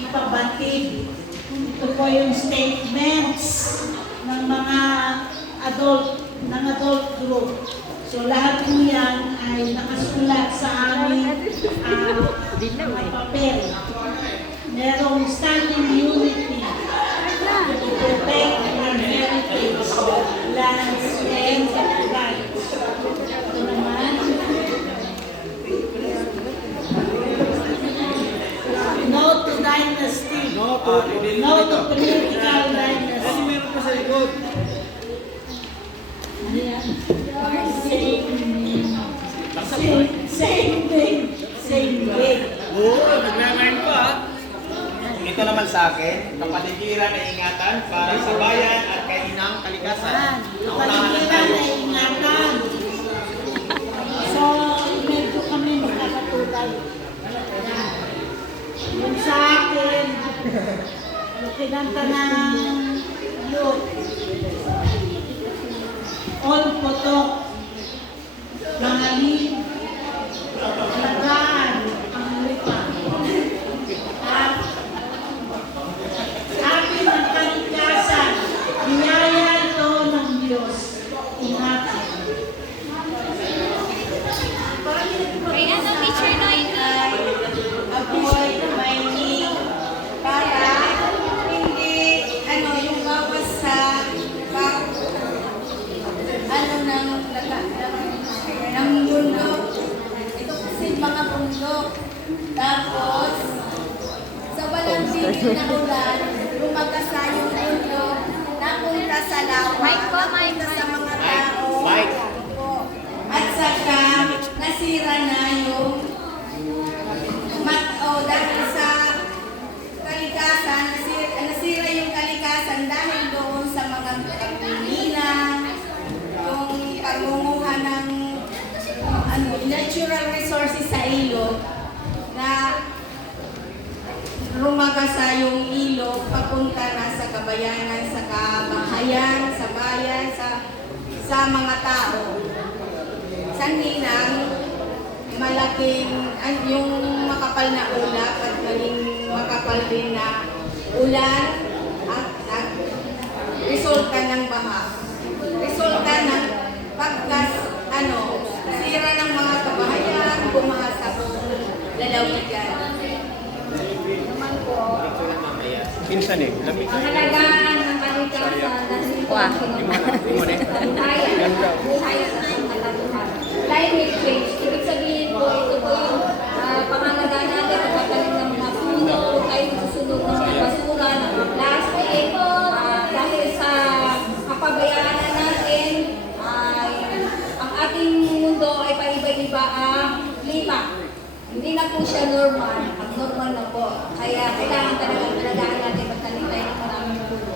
ipabatid. Ito po yung statements ng mga adult group. So lahat po yan ay nakasulat sa aming mga papel. Merong standing unity to protect our heritage, lands, and rights. Ito naman. No to dynasty. No to political dynasty. Kasi meron pa sa likod. Same thing. Oo, nagmamain pa. Ito naman sa akin, kapaligiran na ingatan para sa bayan at kainang kalikasan. Kapaligiran na ingatan. So, medyo kami magkakatulad. Yung sa akin, yung kinanta ng youth, all potok, mangalin, alagaan, ang lupa. At sabi ng kalikasan, biyaya ito ng Diyos. Ingatan. May ano, picture na ito. Avoid mining para hindi yung bawas sa ng bundok. Ito kasi mga bundok. Tapos sa walang tigil na ulan, lumagasa yung bundok, napunta sa lawa, napunta sa mga tao. At saka nasira na yung dahil sa kalikasan, nasira yung kalikasan dahil doon sa mga pagmimina, yung pagmumuha ng natural resources sa ilog na rumagasa yung ilog papunta na sa kabayanan, sa kabahayan, sa bayan, sa mga tao. Sanhinang malaking yung makapal na ulap at maging makapal din na ulan at resulta ng baha. Resulta ng sira ng mga kabahayan, bumaha sa lalawigan. Naman po, Pinsan eh, lamig. ang halagaan ng kalikasan dahil ito ang buhay at kalikasan. Climate change, ibig sabihin po, ito po yung pangalagaan natin at pagkaling ng mga puno, tayo susunod ng mga basura, ng plastic, dahil sa kapabayaan na natin, ang ating mundo ay paiba-iba ang klima. Hindi na po siya normal, abnormal na po. Kaya kailangan talagang alagaan natin pagkaling tayo ng maraming puno.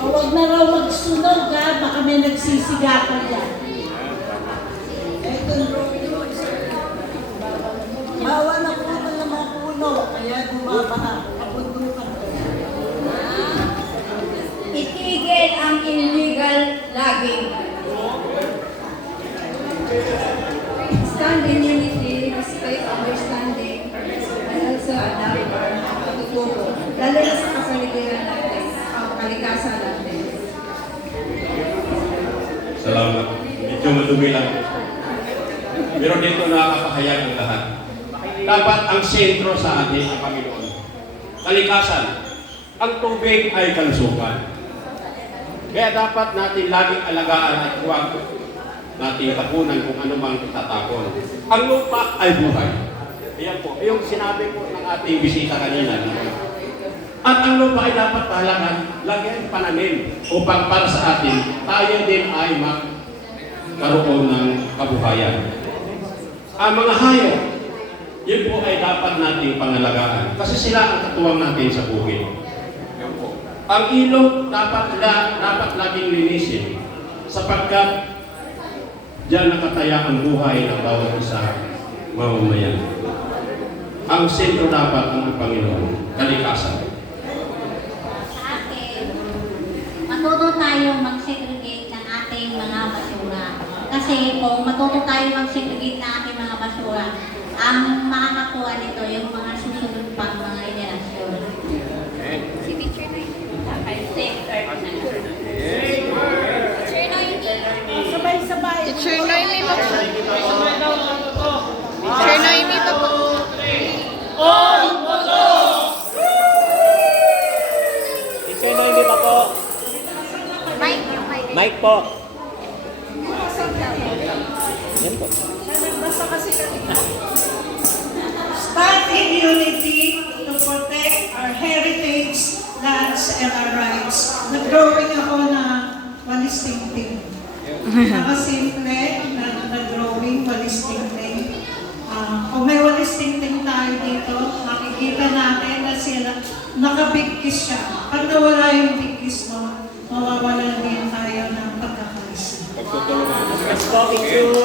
Huwag na raw magsunog baka may nagsisigatan dyan. Bawa na po ng mga puno, kaya bumabaha. Kabundukan ko. Itigil ang illegal logging. Stand in unity, respect, understanding, and also adapt patututo. Lalo na sa kapaligiran natin, kalikasan natin. Salamat. Medyo madumi lang. Pero dito nakakahayag ang lahat. Dapat ang sentro sa atin ang Panginoon. Kalikasan. Ang tubig ay kalusugan. Kaya dapat natin laging alagaan at huwag natin tapunan kung ano mang itatapon. Ang lupa ay buhay. Ayan po, yung sinabi po ng ating bisita kanina. At ang lupa ay dapat pahalagan, lagyan pananim upang para sa atin, tayo din ay magkaroon ng kabuhayan. Ang mga hayop, yun po ay dapat nating pangalagaan kasi sila ang katuwang natin sa buhay. Ang ilog dapat laging linisin sapagkat diyan nakataya ang buhay ng bawat isa mamamayan. Ang sentro dapat ang Panginoon, kalikasan. Sa atin, matuto tayo mag-segregate ng ating mga basura. Kasi kung matuto tayo mag-segregate ng ating mga basura, ang makakakuha nito yung mga susunod pang mga henerasyon. Mic po. Yan po. Stand in unity to protect our heritage, lands, and our rights. Nag-drawing ako na walis tingting. Nakasimple na drawing, walis tingting. Kung may walis tingting tayo dito, makikita natin na sila, nakabigkis siya. Pag nawala yung bigkis mo, mawawala din tayo ng pagkakalis.